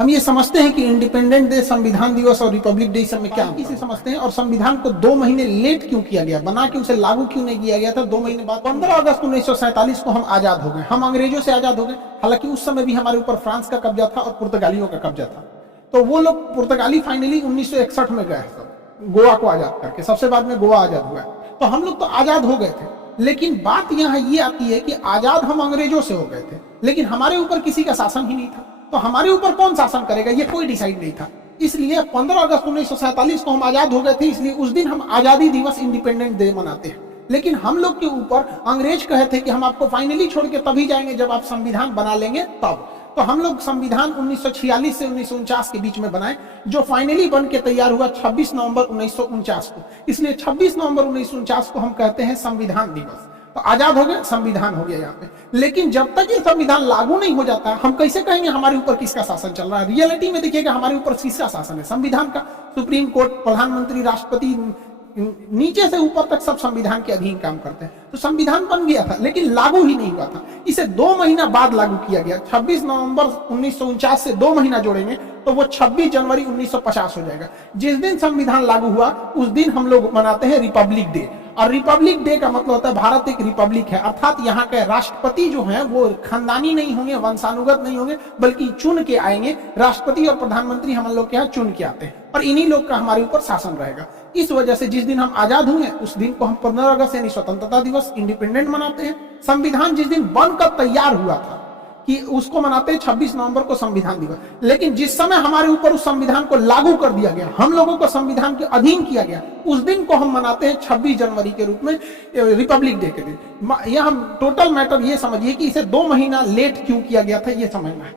हम ये समझते हैं कि इंडिपेंडेंट डे, संविधान दिवस और रिपब्लिक डे सब में क्या किसे समझते हैं, और संविधान को 2 महीने लेट क्यों किया गया, बना के उसे लागू क्यों नहीं किया गया था 2 महीने बाद। 15 अगस्त 1947 को हम आजाद हो गए, हम अंग्रेजों से आजाद हो गए। हालांकि उस समय भी हमारे ऊपर फ्रांस का कब्जा था और पुर्तगालियों का कब्जा था। तो वो लोग पुर्तगाली फाइनली 1961 में गए सब गोवा को आजाद करके, सबसे बाद में गोवा आजाद हुआ। तो हम लोग तो आजाद हो गए थे, लेकिन बात यहाँ ये आती है कि आजाद हम अंग्रेजों से हो गए थे, लेकिन हमारे ऊपर किसी का शासन ही नहीं था। तो हमारे ऊपर कौन शासन करेगा, ये कोई डिसाइड नहीं था। इसलिए 15 अगस्त 1947 को हम आजाद हो गए थे, इसलिए उस दिन हम आजादी दिवस, इंडिपेंडेंट डे मनाते हैं। लेकिन हम लोग के ऊपर अंग्रेज कहे थे कि हम आपको फाइनली छोड़ के तभी जाएंगे जब आप संविधान बना लेंगे तब। तो हम लोग संविधान 1946 से 1949 के बीच में बनाए, जो फाइनली बन के तैयार हुआ 26 नवंबर 1949 को। इसलिए 26 नवंबर 1949 को हम कहते हैं संविधान दिवस। तो आजाद हो गए, संविधान हो गया यहाँ पे। लेकिन जब तक ये संविधान लागू नहीं हो जाता, हम कैसे कहेंगे हमारे ऊपर किसका शासन चल रहा है। रियलिटी में देखिएगा हमारे ऊपर किसका शासन है, संविधान का। सुप्रीम कोर्ट, प्रधानमंत्री, राष्ट्रपति, नीचे से ऊपर तक सब संविधान के अधीन काम करते हैं। तो संविधान बन गया था लेकिन लागू ही नहीं हुआ था। इसे 2 महीना बाद लागू किया गया। 26 नवंबर 1949 से 2 महीना जोड़ेंगे तो वो 26 जनवरी 1950 हो जाएगा। जिस दिन संविधान लागू हुआ उस दिन हम लोग मनाते हैं रिपब्लिक डे। और रिपब्लिक डे का मतलब होता है भारत एक रिपब्लिक है, अर्थात यहाँ के राष्ट्रपति जो हैं वो खानदानी नहीं होंगे, वंशानुगत नहीं होंगे, बल्कि चुन के आएंगे। राष्ट्रपति और प्रधानमंत्री हम लोग के यहाँ चुन के आते हैं और इन्हीं लोग का हमारे ऊपर शासन रहेगा। इस वजह से जिस दिन हम आजाद हुए उस दिन को हम 15 अगस्त यानी स्वतंत्रता दिवस, इंडिपेंडेंट मनाते हैं। संविधान जिस दिन बनकर तैयार हुआ था कि उसको मनाते हैं 26 नवंबर को संविधान दिवस। लेकिन जिस समय हमारे ऊपर उस संविधान को लागू कर दिया गया, हम लोगों को संविधान के अधीन किया गया, उस दिन को हम मनाते हैं 26 जनवरी के रूप में, रिपब्लिक डे के दिन। यह हम टोटल मैटर ये समझिए कि इसे 2 महीना लेट क्यों किया गया था, ये समझना है।